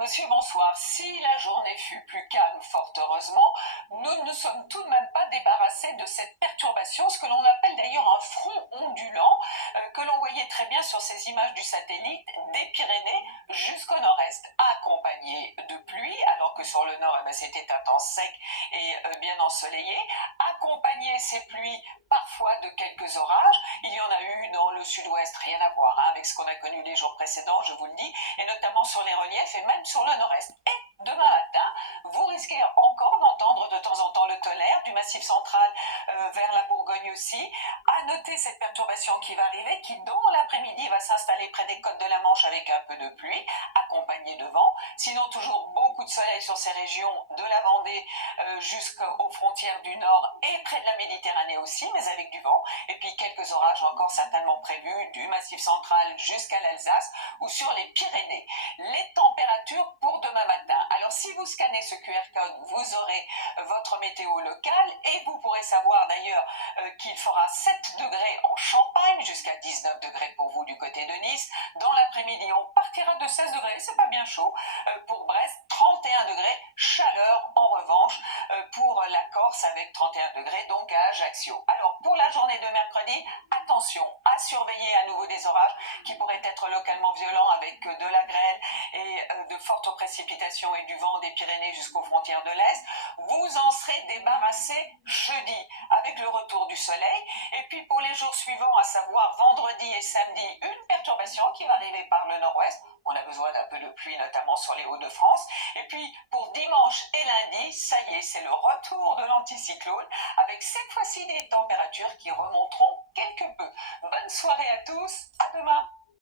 monsieur, bonsoir. Si la journée fut plus calme, fort heureusement, nous ne sommes tout de même pas débarrassés de cette perturbation, ce que l'on appelle d'ailleurs un front ondulant, que l'on voyait très bien sur ces images du satellite des Pyrénées jusqu'au nord-est, accompagné de pluie, alors que sur le nord, c'était un temps sec et bien ensoleillé, accompagné ces pluies parfois de quelques orages. Il y en a eu dans le sud-ouest, rien à voir avec ce qu'on a connu les jours précédents, je vous le dis, et notamment sur les reliefs et même sur le nord-est. Et demain matin, vous risquez encore d'entendre de temps en temps le tonnerre du Massif central vers la Bourgogne aussi. À noter cette perturbation qui va arriver, qui dans l'après-midi va s'installer près des côtes de la Manche avec un peu de pluie, accompagnée de vent. Sinon, toujours beaucoup de soleil sur ces régions de la Vendée jusqu'aux frontières du nord et près de la Méditerranée aussi, mais avec du vent. Et puis quelques orages encore certainement prévus du Massif central jusqu'à l'Alsace ou sur les Pyrénées. Les températures pour demain matin. Alors si vous scannez ce QR code, vous aurez votre météo locale et vous pourrez savoir d'ailleurs qu'il fera 7 degrés en Champagne, jusqu'à 19 degrés pour vous du côté de Nice. Dans l'après-midi, on partira de 16 degrés, c'est pas bien chaud. Pour Brest, 31 degrés, chaleur en revanche pour la Corse avec 31 degrés, donc à Ajaccio. Alors pour la journée de mercredi, attention à surveiller à nouveau des orages qui pourraient être localement violents avec de la grêle et de fortes précipitations et du vent des Pyrénées jusqu'aux frontières de l'Est. Vous en serez débarrassé jeudi avec le retour du soleil. Et puis pour les jours suivants, à savoir vendredi et samedi, une perturbation qui va arriver par le nord-ouest. On a besoin d'un peu de pluie, notamment sur les Hauts-de-France. Et puis, pour dimanche et lundi, ça y est, c'est le retour de l'anticyclone, avec cette fois-ci des températures qui remonteront quelque peu. Bonne soirée à tous!